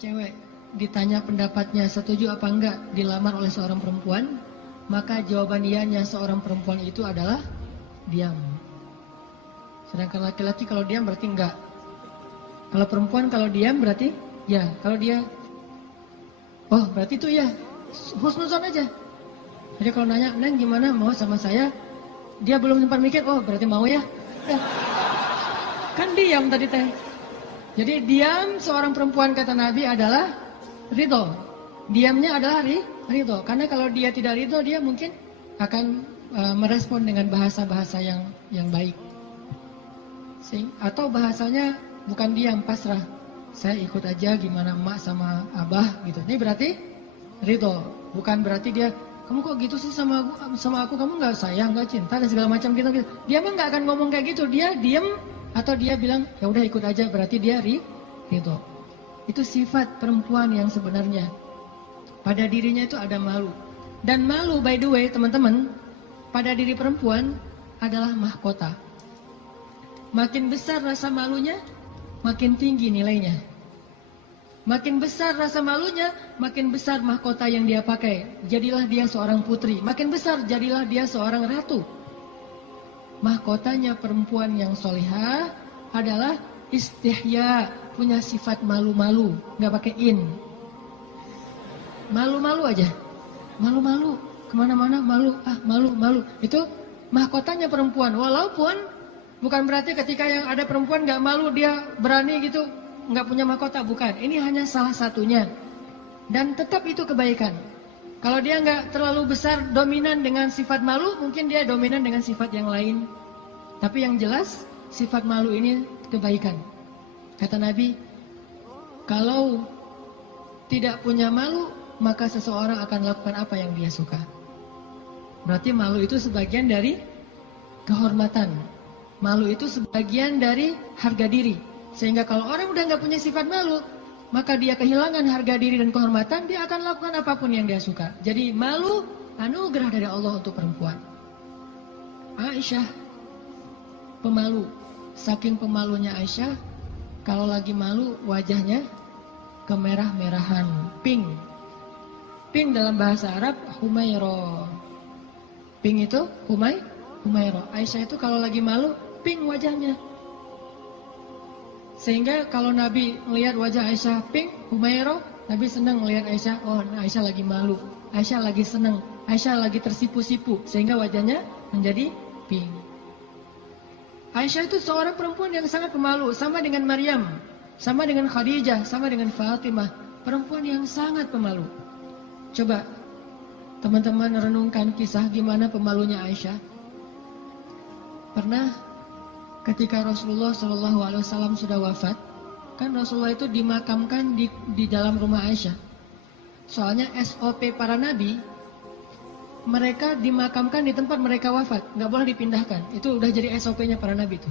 cewek ditanya pendapatnya setuju apa enggak dilamar oleh seorang perempuan, maka jawaban iyanya seorang perempuan itu adalah diam. Sedangkan laki-laki kalau diam berarti enggak. Kalau perempuan kalau diam berarti ya. Kalau dia, oh berarti itu ya, husnuzon aja. Jadi kalau nanya, Neng gimana mau sama saya? Dia belum sempat mikir, oh berarti mau ya. Kan diam tadi teh. Jadi diam seorang perempuan kata Nabi adalah ridho. Diamnya adalah ridho. Karena kalau dia tidak ridho, dia mungkin akan merespon dengan bahasa-bahasa yang baik. Atau bahasanya bukan diam, pasrah. Saya ikut aja gimana emak sama abah gitu. Ini berarti ridho. Bukan berarti dia, kamu kok gitu sih sama aku, kamu nggak sayang, nggak cinta dan segala macam gitu. Dia mah nggak akan ngomong kayak gitu. Dia diam atau dia bilang ya udah ikut aja, berarti dia ridho. Itu sifat perempuan yang sebenarnya. Pada dirinya itu ada malu. Dan malu by the way teman-teman, pada diri perempuan adalah mahkota. Makin besar rasa malunya, makin tinggi nilainya. Makin besar rasa malunya, makin besar mahkota yang dia pakai. Jadilah dia seorang putri. Makin besar, jadilah dia seorang ratu. Mahkotanya perempuan yang solihah adalah istihya, punya sifat malu-malu, nggak pakai in. Malu-malu aja, malu-malu, kemana-mana malu, malu-malu. Itu mahkotanya perempuan. Walaupun bukan berarti ketika yang ada perempuan nggak malu dia berani gitu, nggak punya mahkota, bukan. Ini hanya salah satunya. Dan tetap itu kebaikan. Kalau dia nggak terlalu besar dominan dengan sifat malu, mungkin dia dominan dengan sifat yang lain. Tapi yang jelas sifat malu ini kebaikan. Kata Nabi, kalau tidak punya malu, maka seseorang akan lakukan apa yang dia suka. Berarti malu itu sebagian dari kehormatan. Malu itu sebagian dari harga diri. Sehingga kalau orang udah nggak punya sifat malu, maka dia kehilangan harga diri dan kehormatan, dia akan lakukan apapun yang dia suka. Jadi malu anugerah dari Allah untuk perempuan. Aisyah pemalu. Saking pemalunya Aisyah, kalau lagi malu wajahnya kemerah-merahan, pink. Pink dalam bahasa Arab humairo. Pink itu humairo. Aisyah itu kalau lagi malu pink wajahnya. Sehingga kalau Nabi melihat wajah Aisyah pink, humairo, Nabi senang melihat Aisyah, oh Aisyah lagi malu, Aisyah lagi senang, Aisyah lagi tersipu-sipu, sehingga wajahnya menjadi pink. Aisyah itu seorang perempuan yang sangat pemalu, sama dengan Maryam, sama dengan Khadijah, sama dengan Fatimah, perempuan yang sangat pemalu. Coba teman-teman renungkan kisah gimana pemalunya Aisyah. Pernah ketika Rasulullah SAW sudah wafat, kan Rasulullah itu dimakamkan di dalam rumah Aisyah. Soalnya SOP para nabi, mereka dimakamkan di tempat mereka wafat, nggak boleh dipindahkan. Itu udah jadi SOP-nya para nabi itu.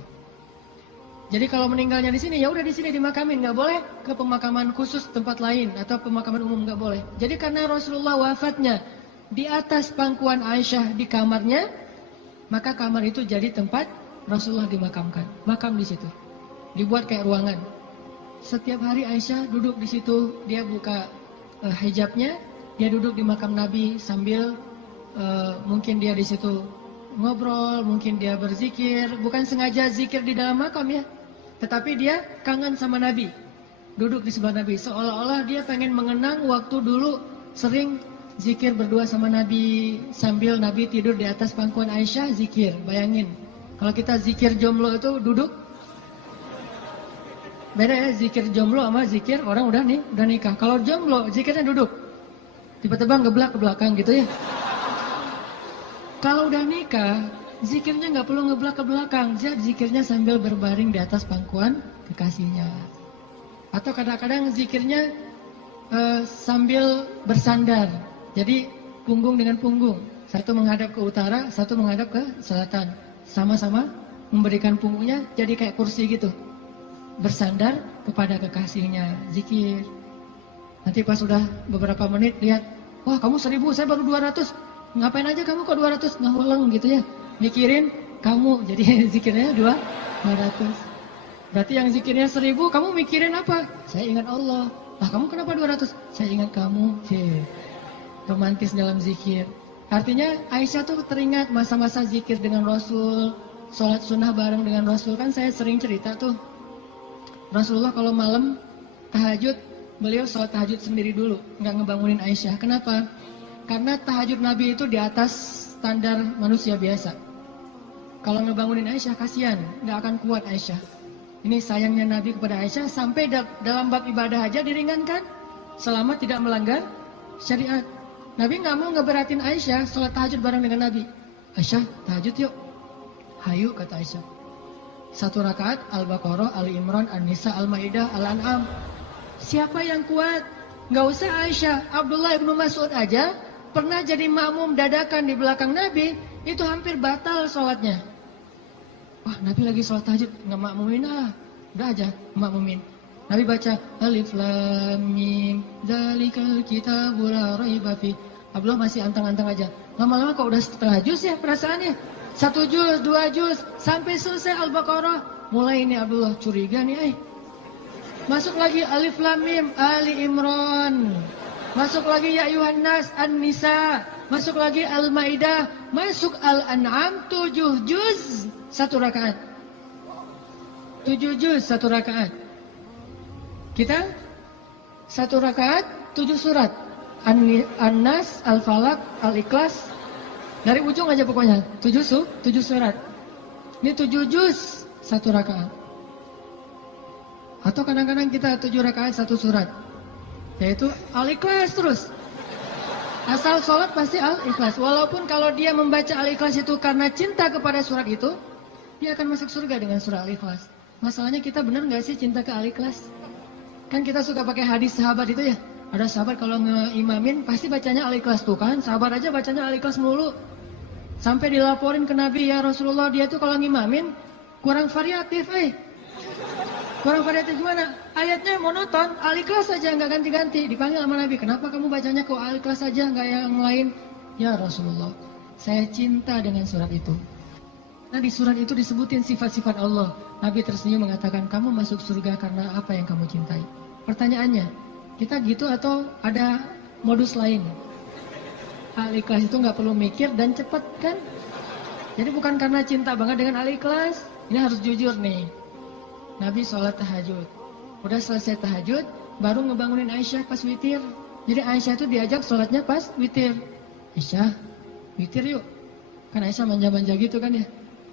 Jadi kalau meninggalnya di sini, ya udah di sini dimakamin, nggak boleh ke pemakaman khusus tempat lain atau pemakaman umum, nggak boleh. Jadi karena Rasulullah wafatnya di atas pangkuan Aisyah di kamarnya, maka kamar itu jadi tempat Rasulullah dimakamkan, makam di situ, dibuat kayak ruangan. Setiap hari Aisyah duduk di situ, dia buka hijabnya, dia duduk di makam Nabi sambil mungkin dia di situ ngobrol, mungkin dia berzikir, bukan sengaja zikir di dalam makam ya, tetapi dia kangen sama Nabi, duduk di sebelah Nabi, seolah-olah dia pengen mengenang waktu dulu sering zikir berdua sama Nabi sambil Nabi tidur di atas pangkuan Aisyah zikir. Bayangin. Kalau kita zikir jomblo itu duduk, beda ya zikir jomblo sama zikir orang udah nikah. Kalau jomblo zikirnya duduk, tiba-tiba ngeblak ke belakang gitu ya. Kalau udah nikah, zikirnya nggak perlu ngeblak ke belakang, zikirnya sambil berbaring di atas pangkuan kekasihnya. Atau kadang-kadang zikirnya sambil bersandar, jadi punggung dengan punggung, satu menghadap ke utara, satu menghadap ke selatan. Sama-sama memberikan punggungnya jadi kayak kursi gitu, bersandar kepada kekasihnya, zikir. Nanti pas sudah beberapa menit lihat, wah kamu 1000, saya baru 200, ngapain aja kamu kok 200, nguleng gitu ya, mikirin kamu, jadi zikirnya 200. Berarti yang zikirnya 1000, kamu mikirin apa? Saya ingat Allah. Lah kamu kenapa 200? Saya ingat kamu. Romantis dalam zikir. Artinya Aisyah tuh teringat masa-masa zikir dengan Rasul, sholat sunnah bareng dengan Rasul. Kan saya sering cerita tuh, Rasulullah kalau malam tahajud, beliau sholat tahajud sendiri dulu, nggak ngebangunin Aisyah. Kenapa? Karena tahajud Nabi itu di atas standar manusia biasa. Kalau ngebangunin Aisyah kasihan, nggak akan kuat Aisyah. Ini sayangnya Nabi kepada Aisyah, sampai dalam bab ibadah aja diringankan selama tidak melanggar syariat. Nabi nggak mau ngeberatin Aisyah sholat tahajud bareng dengan Nabi. Aisyah, tahajud yuk. Hayu, kata Aisyah. 1 rakaat Al-Baqarah, Ali Imran, An-Nisa, Al-Maidah, Al-An'am. Siapa yang kuat? Nggak usah Aisyah, Abdullah ibnu Mas'ud aja pernah jadi makmum dadakan di belakang Nabi, itu hampir batal sholatnya. Wah, Nabi lagi sholat tahajud, nggak makmumin udah aja makmumin. Nabi baca Alif Lam Mim, Dzalikal Kitabul La Raiba Fi. Abdullah masih antang-antang aja. Lama-lama kok udah setengah juz ya perasaannya. 1 juz, 2 juz, sampai selesai Al-Baqarah. Mulai ini Abdullah curiga nih, Masuk lagi Alif Lam Mim, Ali Imran. Masuk lagi Ya Ayuhan Nas, An-Nisa. Masuk lagi Al-Maidah. Masuk Al-An'am, 7 juz, 1 rakaat. 7 juz, 1 rakaat. Kita 1 rakaat, 7 surat. An-Nas, Al-Falaq, Al-Ikhlas. Dari ujung aja pokoknya. 7 surat. Ini 7 juz, 1 rakaat. Atau kadang-kadang kita 7 rakaat 1 surat. Yaitu Al-Ikhlas terus. Asal sholat pasti Al-Ikhlas. Walaupun kalau dia membaca Al-Ikhlas itu karena cinta kepada surat itu, dia akan masuk surga dengan surah Al-Ikhlas. Masalahnya kita benar nggak sih cinta ke Al-Ikhlas? Kan kita suka pakai hadis sahabat itu ya. Ada sahabat kalau ngeimamin pasti bacanya Al-Ikhlas tuh kan. Sahabat aja bacanya Al-Ikhlas mulu. Sampai dilaporin ke Nabi, ya Rasulullah, dia tuh kalau ngimamin kurang variatif Kurang variatif gimana? Ayatnya monoton, Al-Ikhlas saja nggak ganti-ganti. Dipanggil sama Nabi, kenapa kamu bacanya kok Al-Ikhlas saja nggak yang lain? Ya Rasulullah, saya cinta dengan surat itu. Nah di surat itu disebutin sifat-sifat Allah. Nabi tersenyum mengatakan, kamu masuk surga karena apa yang kamu cintai. Pertanyaannya, kita gitu atau ada modus lain? Al-Ikhlas itu nggak perlu mikir dan cepet kan? Jadi bukan karena cinta banget dengan Al-Ikhlas. Ini harus jujur nih. Nabi sholat tahajud. Udah selesai tahajud, baru ngebangunin Aisyah pas witir. Jadi Aisyah itu diajak sholatnya pas witir. Aisyah, witir yuk. Kan Aisyah manja-manja gitu kan ya.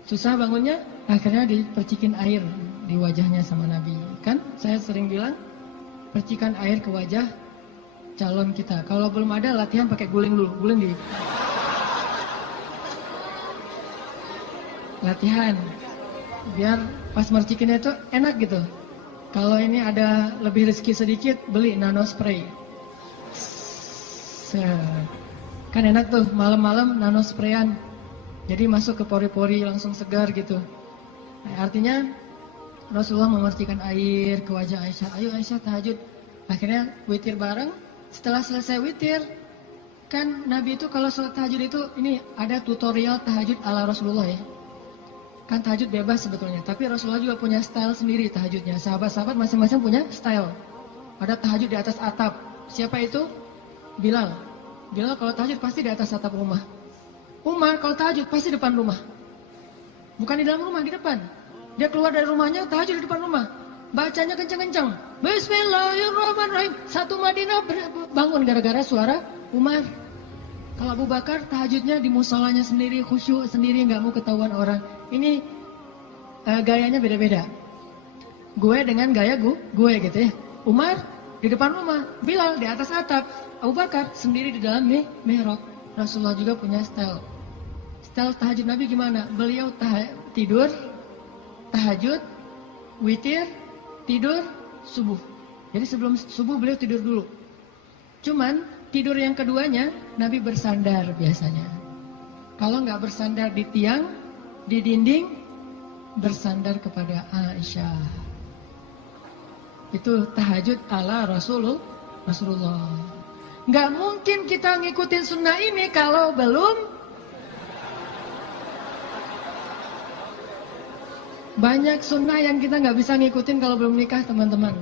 Susah bangunnya, akhirnya dipercikin air di wajahnya sama Nabi. Kan saya sering bilang, percikan air ke wajah calon kita. Kalau belum ada latihan pakai guling dulu, guling di latihan. Biar pas mercikinnya itu enak gitu. Kalau ini ada lebih rezeki sedikit, beli nano spray. Kan enak tuh malam-malam nano sprayan. Jadi masuk ke pori-pori langsung segar gitu. Nah, artinya Rasulullah memercikan air ke wajah Aisyah. Ayo Aisyah tahajud. Akhirnya witir bareng. Setelah selesai witir, kan Nabi itu kalau sholat tahajud itu ini ada tutorial tahajud ala Rasulullah ya. Kan tahajud bebas sebetulnya, tapi Rasulullah juga punya style sendiri tahajudnya. Sahabat-sahabat masing-masing punya style. Ada tahajud di atas atap. Siapa itu? Bilal. Bilal kalau tahajud pasti di atas atap rumah. Umar kalau tahajud pasti depan rumah. Bukan di dalam rumah, di depan. Dia keluar dari rumahnya, tahajud di depan rumah. Bacanya kencang-kencang. Bismillahirrahmanirrahim. Satu Madinah bangun gara-gara suara Umar. Kalau Abu Bakar tahajudnya di musolanya sendiri, khusyuk sendiri, nggak mau ketahuan orang. Ini gayanya beda-beda. Gue dengan gaya gue gitu ya. Umar di depan rumah, Bilal di atas atap, Abu Bakar sendiri di dalam mihrab. Rasulullah juga punya style. Style tahajud Nabi gimana? Beliau tidur, tahajud, witir, tidur, subuh. Jadi sebelum subuh beliau tidur dulu. Cuman tidur yang keduanya Nabi bersandar biasanya. Kalau nggak bersandar di tiang, di dinding, bersandar kepada Aisyah. Itu tahajud ala Rasulullah. Nggak mungkin kita ngikutin sunnah ini kalau belum Banyak sunnah yang kita nggak bisa ngikutin kalau belum nikah, teman-teman.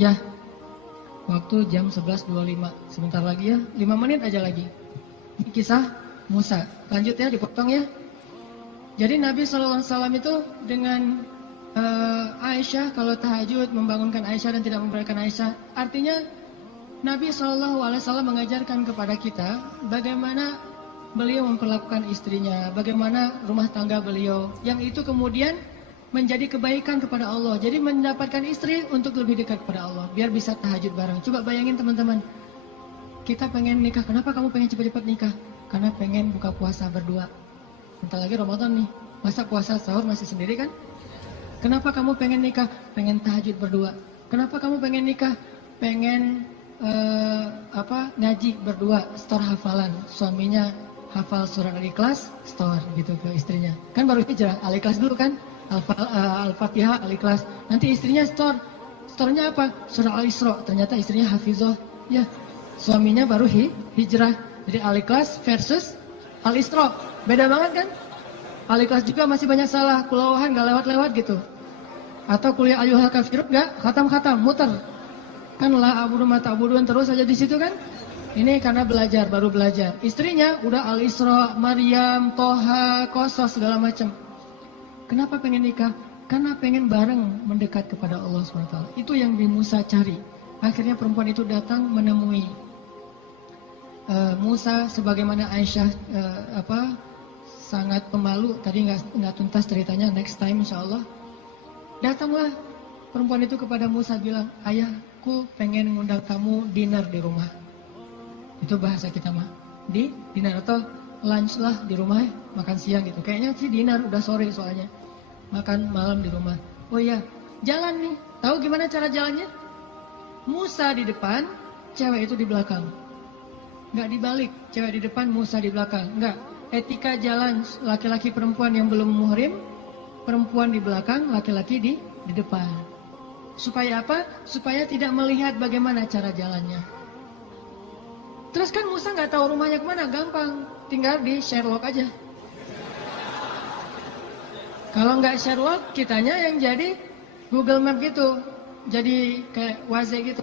Ya, waktu jam 11.25. Sebentar lagi ya, 5 menit aja lagi. Ini kisah Musa. Lanjut ya, dipotong ya. Jadi Nabi SAW itu dengan Aisyah, kalau tahajud membangunkan Aisyah dan tidak membiarkan Aisyah. Artinya Nabi SAW mengajarkan kepada kita bagaimana beliau memperlakukan istrinya, bagaimana rumah tangga beliau, yang itu kemudian menjadi kebaikan kepada Allah. Jadi mendapatkan istri untuk lebih dekat kepada Allah, biar bisa tahajud bareng. Coba bayangin teman-teman, kita pengen nikah, kenapa kamu pengen cepat-cepat nikah? Karena pengen buka puasa berdua. Bentar lagi Ramadan nih, masa puasa sahur masih sendiri kan? Kenapa kamu pengen nikah? Pengen tahajud berdua. Kenapa kamu pengen nikah? Pengen ngaji berdua, store hafalan. Suaminya hafal surat Al-Ikhlas, store gitu ke istrinya. Kan baru hijrah, Al-Ikhlas dulu kan? Al-Fatihah, Al-Ikhlas. Nanti istrinya store. Store-nya apa? Surah Al-Isra. Ternyata istrinya hafizah. Ya, suaminya baru hijrah. Jadi Al-Ikhlas versus Al-Isra. Beda banget kan? Al-Ikhlas juga masih banyak salah. Kulawahan gak lewat-lewat gitu. Atau kuliah ayyuhal kafirun gak khatam-khatam, muter. Kan la abudu mata abuduan terus aja di situ kan? Ini karena belajar, baru belajar. Istrinya udah Al-Isra, Maryam, Toha, Qasas segala macam. Kenapa pengen nikah? Karena pengen bareng mendekat kepada Allah SWT. Itu yang Nabi Musa cari. Akhirnya perempuan itu datang menemui Musa, sebagaimana Aisyah sangat pemalu. Tadi nggak tuntas ceritanya, next time insya Allah. Datanglah perempuan itu kepada Musa bilang, ayahku pengen ngundang kamu dinner di rumah. Itu bahasa kita mah, di dinner atau lunch lah di rumah, makan siang gitu. Kayaknya sih dinner, udah sore soalnya. Makan malam di rumah. Oh iya, jalan nih. Tahu gimana cara jalannya? Musa di depan, cewek itu di belakang. Nggak dibalik, cewek di depan, Musa di belakang. Nggak. Etika jalan laki-laki perempuan yang belum muhrim, perempuan di belakang, laki-laki di depan. Supaya apa? Supaya tidak melihat bagaimana cara jalannya. Terus kan Musa nggak tahu rumahnya kemana, gampang, tinggal di Sherlock aja. Kalau nggak Sherlock, kitanya yang jadi Google Map gitu, jadi kayak Waze gitu.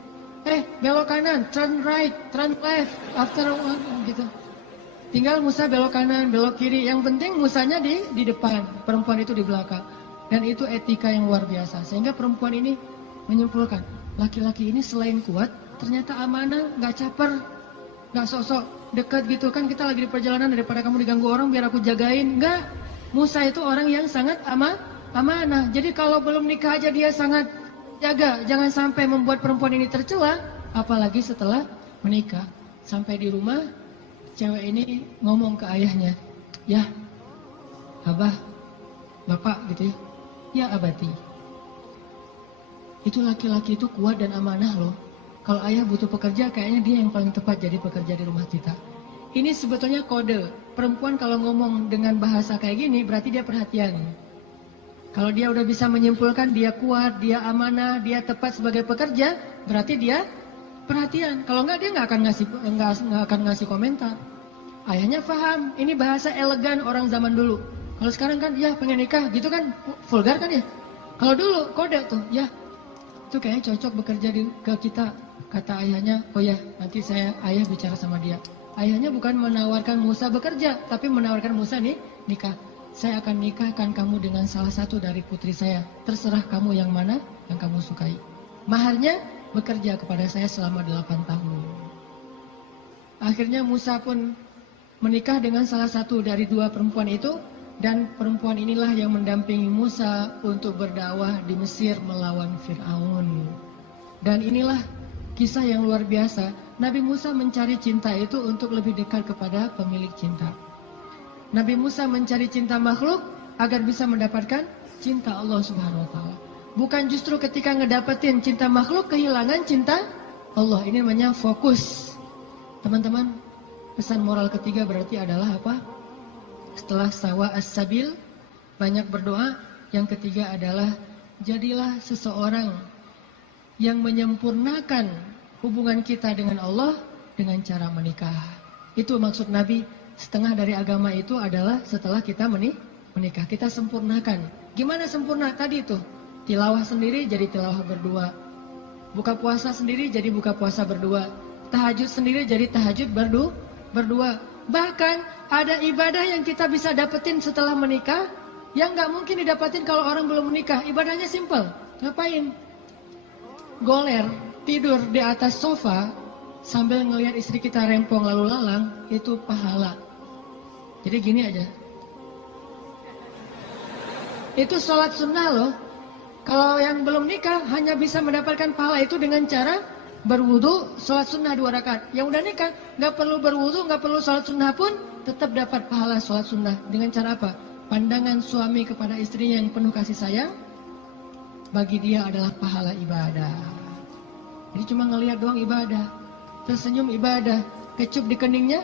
Belok kanan, turn right, turn left, after one, gitu. Tinggal Musa belok kanan, belok kiri. Yang penting Musanya di depan, perempuan itu di belakang. Dan itu etika yang luar biasa. Sehingga perempuan ini menyimpulkan, laki-laki ini selain kuat, ternyata amanah, nggak caper, nggak sok-sok dekat gitu. Kan kita lagi di perjalanan, daripada kamu diganggu orang biar aku jagain. Nggak, Musa itu orang yang sangat amanah. Jadi kalau belum nikah aja dia sangat jaga, jangan sampai membuat perempuan ini tercela, apalagi setelah menikah. Sampai di rumah, cewek ini ngomong ke ayahnya, ya abah, bapak gitu ya, ya abati. Itu laki-laki itu kuat dan amanah loh. Kalau ayah butuh pekerja, kayaknya dia yang paling tepat jadi pekerja di rumah kita. Ini sebetulnya kode. Perempuan kalau ngomong dengan bahasa kayak gini, berarti dia perhatian. Kalau dia udah bisa menyimpulkan dia kuat, dia amanah, dia tepat sebagai pekerja, berarti dia perhatian. Kalau enggak, dia nggak akan ngasih komentar. Ayahnya paham, ini bahasa elegan orang zaman dulu. Kalau sekarang kan, ya pengen nikah, gitu kan, vulgar kan ya. Kalau dulu kode tuh, ya itu kayaknya cocok bekerja ke kita. Kata ayahnya, oh ya nanti ayah bicara sama dia. Ayahnya bukan menawarkan Musa bekerja, tapi menawarkan Musa nih nikah. Saya akan nikahkan kamu dengan salah satu dari putri saya. Terserah kamu yang mana yang kamu sukai. Maharnya bekerja kepada saya selama 8 tahun. Akhirnya Musa pun menikah dengan salah satu dari 2 perempuan itu. Dan perempuan inilah yang mendampingi Musa untuk berdakwah di Mesir melawan Fir'aun. Dan inilah kisah yang luar biasa. Nabi Musa mencari cinta itu untuk lebih dekat kepada pemilik cinta. Nabi Musa mencari cinta makhluk agar bisa mendapatkan cinta Allah Subhanahu wa Ta'ala. Bukan justru ketika ngedapetin cinta makhluk kehilangan cinta Allah. Ini namanya fokus. Teman-teman, pesan moral ketiga berarti adalah apa? Setelah sawa as-sabil, banyak berdoa. Yang ketiga adalah jadilah seseorang yang menyempurnakan hubungan kita dengan Allah dengan cara menikah. Itu maksud Nabi, setengah dari agama itu adalah setelah kita menikah. Kita sempurnakan. Gimana sempurna? Tadi itu, tilawah sendiri jadi tilawah berdua. Buka puasa sendiri jadi buka puasa berdua. Tahajud sendiri jadi tahajud berdua. Bahkan ada ibadah yang kita bisa dapetin setelah menikah yang gak mungkin didapetin kalau orang belum menikah. Ibadahnya simple. Ngapain? Goler, tidur di atas sofa sambil ngelihat istri kita rempong lalu lalang, itu pahala. Jadi gini aja. Itu sholat sunnah loh. Kalau yang belum nikah hanya bisa mendapatkan pahala itu dengan cara berwudu, sholat sunnah 2 rakaat. Yang udah nikah nggak perlu berwudu, nggak perlu sholat sunnah pun tetap dapat pahala sholat sunnah. Dengan cara apa? Pandangan suami kepada istrinya yang penuh kasih sayang, bagi dia adalah pahala ibadah. Jadi cuma ngelihat doang ibadah, tersenyum ibadah, kecup di keningnya.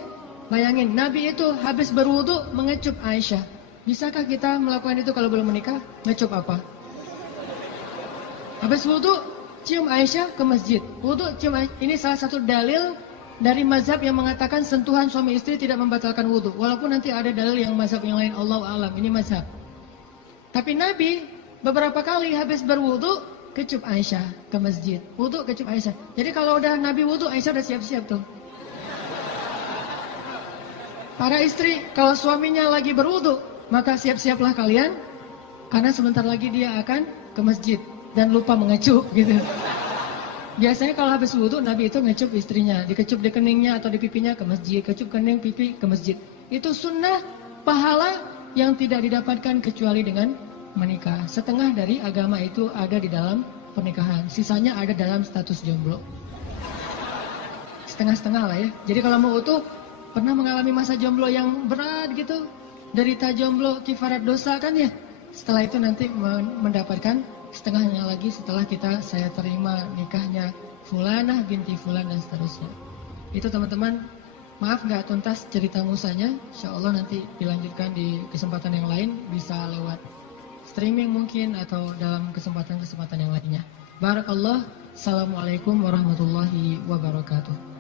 Bayangin, Nabi itu habis berwudu mengecup Aisyah. Bisakah kita melakukan itu kalau belum menikah? Ngecup apa? Habis wudu, cium Aisyah ke masjid. Wudu, cium Aisyah. Ini salah satu dalil dari mazhab yang mengatakan sentuhan suami istri tidak membatalkan wudu. Walaupun nanti ada dalil yang mazhab yang lain, Allahu a'lam. Ini mazhab. Tapi Nabi beberapa kali habis berwudu kecup Aisyah ke masjid. Wudu kecup Aisyah. Jadi kalau udah Nabi wudu, Aisyah udah siap-siap tuh. Para istri, kalau suaminya lagi berwudu, maka siap-siaplah kalian, karena sebentar lagi dia akan ke masjid dan lupa mengecup gitu. Biasanya kalau habis wudu, Nabi itu ngecup istrinya, dikecup di keningnya atau di pipinya ke masjid, kecup kening pipi ke masjid. Itu sunnah pahala yang tidak didapatkan kecuali dengan menikah. Setengah dari agama itu ada di dalam pernikahan, sisanya ada dalam status jomblo. Setengah-setengah lah ya. Jadi kalau mau utuh, pernah mengalami masa jomblo yang berat gitu, derita jomblo, kifarat dosa kan ya. Setelah itu nanti mendapatkan setengahnya lagi setelah saya terima nikahnya Fulanah binti Fulan dan seterusnya. Itu teman-teman, maaf nggak tuntas cerita musanya. Insya Allah nanti dilanjutkan di kesempatan yang lain, bisa lewat streaming mungkin atau dalam kesempatan-kesempatan yang lainnya. Barakallah. Assalamualaikum warahmatullahi wabarakatuh.